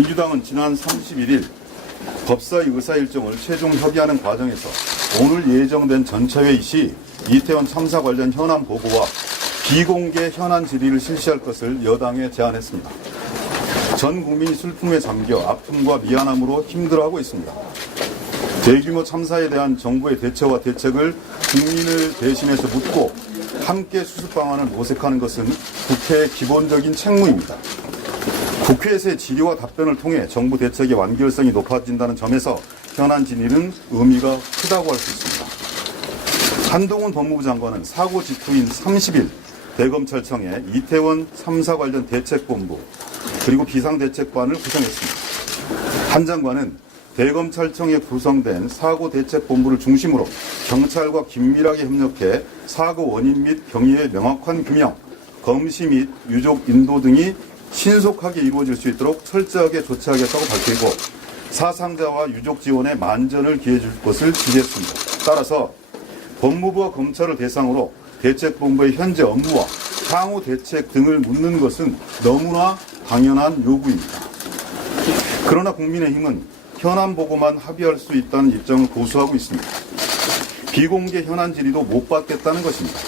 민주당은 지난 31일 법사위 의사일정을 최종 협의하는 과정에서 오늘 예정된 전체회의 시 이태원 참사 관련 현안 보고와 비공개 현안 질의를 실시할 것을 여당에 제안했습니다. 전 국민이 슬픔에 잠겨 아픔과 미안함으로 힘들어하고 있습니다. 대규모 참사에 대한 정부의 대처와 대책을 국민을 대신해서 묻고 함께 수습 방안을 모색하는 것은 국회의 기본적인 책무입니다. 국회에서의 질의와 답변을 통해 정부 대책의 완결성이 높아진다는 점에서 현안 질의는 의미가 크다고 할 수 있습니다. 한동훈 법무부 장관은 사고 직후인 30일 대검찰청에 이태원 참사 관련 대책본부 그리고 비상대책반을 구성했습니다. 한 장관은 대검찰청에 구성된 사고대책본부를 중심으로 경찰과 긴밀하게 협력해 사고 원인 및 경위의 명확한 규명, 검시 및 유족 인도 등이 신속하게 이루어질 수 있도록 철저하게 조치하겠다고 밝히고 사상자와 유족 지원에 만전을 기해줄 것을 지시했습니다. 따라서 법무부와 검찰을 대상으로 대책본부의 현재 업무와 향후 대책 등을 묻는 것은 너무나 당연한 요구입니다. 그러나 국민의힘은 현안 보고만 합의할 수 있다는 입장을 고수하고 있습니다. 비공개 현안 질의도 못 받겠다는 것입니다.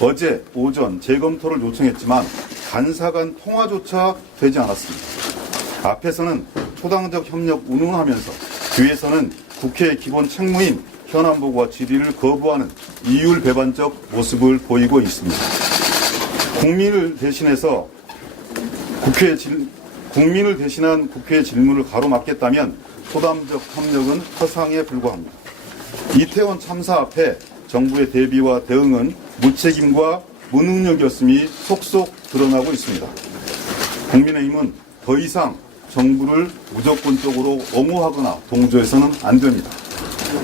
어제 오전 재검토를 요청했지만 간사간 통화조차 되지 않았습니다. 앞에서는 초당적 협력 운운하면서 뒤에서는 국회의 기본 책무인 현안 보고와 질의를 거부하는 이율배반적 모습을 보이고 있습니다. 국민을 대신한 국회의 질문을 가로막겠다면 초당적 협력은 허상에 불과합니다. 이태원 참사 앞에 정부의 대비와 대응은 무책임과 무능력이었음이 속속 드러나고 있습니다. 국민의힘은 더 이상 정부를 무조건적으로 옹호하거나 동조해서는 안 됩니다.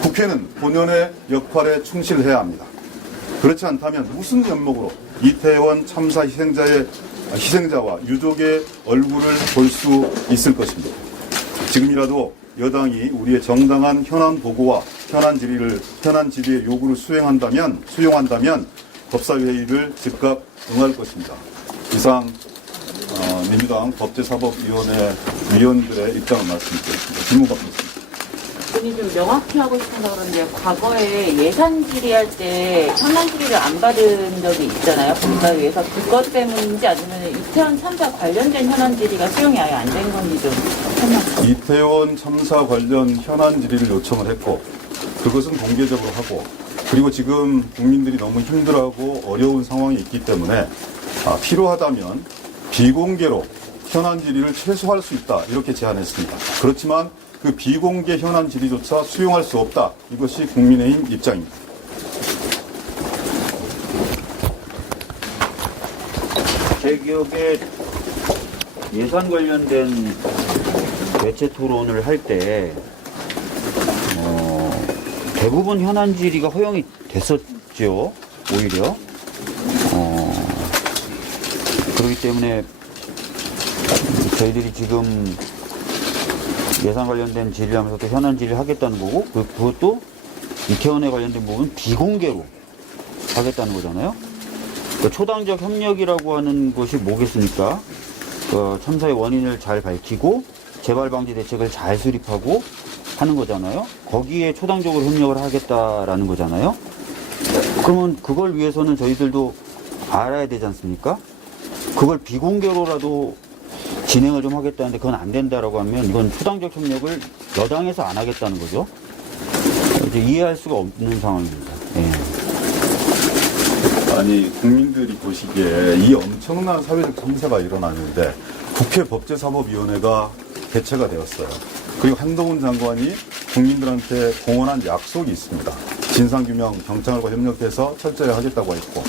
국회는 본연의 역할에 충실해야 합니다. 그렇지 않다면 무슨 면목으로 이태원 참사 희생자와 유족의 얼굴을 볼 수 있을 것입니다. 지금이라도 여당이 우리의 정당한 현안 보고와 현안 질의의 요구를 수용한다면 법사위회의를 즉각 응할 것입니다. 이상 민주당 법제사법위원회 위원들의 입장을 말씀드리겠습니다. 질문 받겠습니다. 본인이 좀 명확히 하고 싶어서 그런데 과거에 예산 질의할 때 현안 질의를 안 받은 적이 있잖아요. 법사위에서 그것 때문인지 아니면 이태원 참사 관련된 현안 질의가 수용이 아예 안 된 건지 좀 설명. 이태원 참사 관련 현안 질의를 요청을 했고 그것은 공개적으로 하고 그리고 지금 국민들이 너무 힘들어하고 어려운 상황이 있기 때문에 필요하다면 비공개로 현안 질의를 최소화할 수 있다 이렇게 제안했습니다. 그렇지만 그 비공개 현안 질의조차 수용할 수 없다. 이것이 국민의힘 입장입니다. 제 기억에 예산 관련된 대체 토론을 할 때 대부분 현안 질의가 허용이 됐었죠. 오히려 그렇기 때문에 저희들이 지금 예산 관련된 질의를 하면서 또 현안 질의를 하겠다는 거고 그것도 이태원에 관련된 부분 비공개로 하겠다는 거잖아요. 그러니까 초당적 협력이라고 하는 것이 뭐겠습니까? 참사의 원인을 잘 밝히고 재발 방지 대책을 잘 수립하고 하는 거잖아요. 거기에 초당적으로 협력을 하겠다라는 거잖아요. 그러면 그걸 위해서는 저희들도 알아야 되지 않습니까? 그걸 비공개로라도 진행을 좀 하겠다는데 그건 안 된다라고 하면 이건 초당적 협력을 여당에서 안 하겠다는 거죠. 이제 이해할 수가 없는 상황입니다. 예. 아니 국민들이 보시기에 이 엄청난 사회적 참사가 일어났는데 국회 법제사법위원회가 개최가 되었어요. 그리고 한동훈 장관이 국민들한테 공언한 약속이 있습니다. 진상규명 경찰과 협력해서 철저히 하겠다고 했고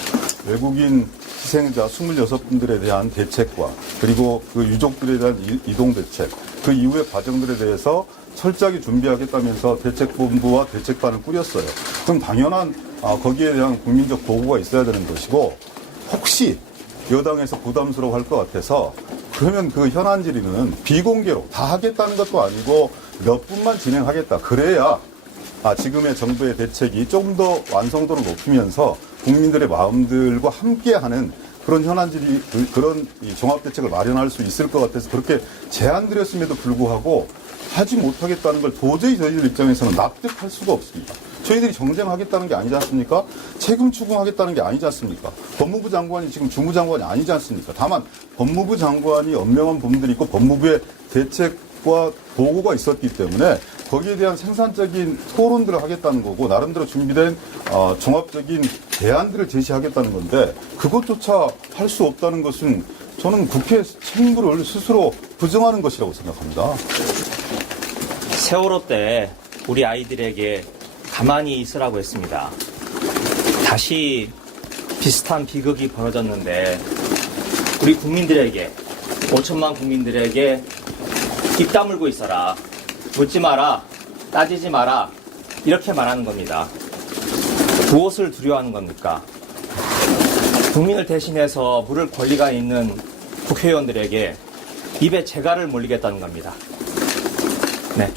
외국인 희생자 26분들에 대한 대책과 그리고 그 유족들에 대한 이동 대책 그 이후의 과정들에 대해서 철저하게 준비하겠다면서 대책본부와 대책반을 꾸렸어요. 그럼 당연한 거기에 대한 국민적 보고가 있어야 되는 것이고 혹시 여당에서 부담스러워할 것 같아서 그러면 그 현안 질의는 비공개로 다 하겠다는 것도 아니고 몇 분만 진행하겠다. 그래야 지금의 정부의 대책이 좀 더 완성도를 높이면서 국민들의 마음들과 함께하는 그런 현안질의, 그런 이 종합대책을 마련할 수 있을 것 같아서 그렇게 제안드렸음에도 불구하고 하지 못하겠다는 걸 도저히 저희들 입장에서는 납득할 수가 없습니다. 저희들이 정쟁하겠다는 게 아니지 않습니까? 책임 추궁하겠다는 게 아니지 않습니까? 법무부 장관이 지금 주무장관이 아니지 않습니까? 다만 법무부 장관이 엄명한 부분들이 있고 법무부의 대책과 보고가 있었기 때문에 거기에 대한 생산적인 토론들을 하겠다는 거고 나름대로 준비된 종합적인 대안들을 제시하겠다는 건데 그것조차 할 수 없다는 것은 저는 국회 책임을 스스로 부정하는 것이라고 생각합니다. 세월호 때 우리 아이들에게 가만히 있으라고 했습니다. 다시 비슷한 비극이 벌어졌는데 우리 국민들에게 5천만 국민들에게 입 다물고 있어라. 묻지 마라. 따지지 마라. 이렇게 말하는 겁니다. 무엇을 두려워하는 겁니까? 국민을 대신해서 물을 권리가 있는 국회의원들에게 입에 재갈을 물리겠다는 겁니다. 네.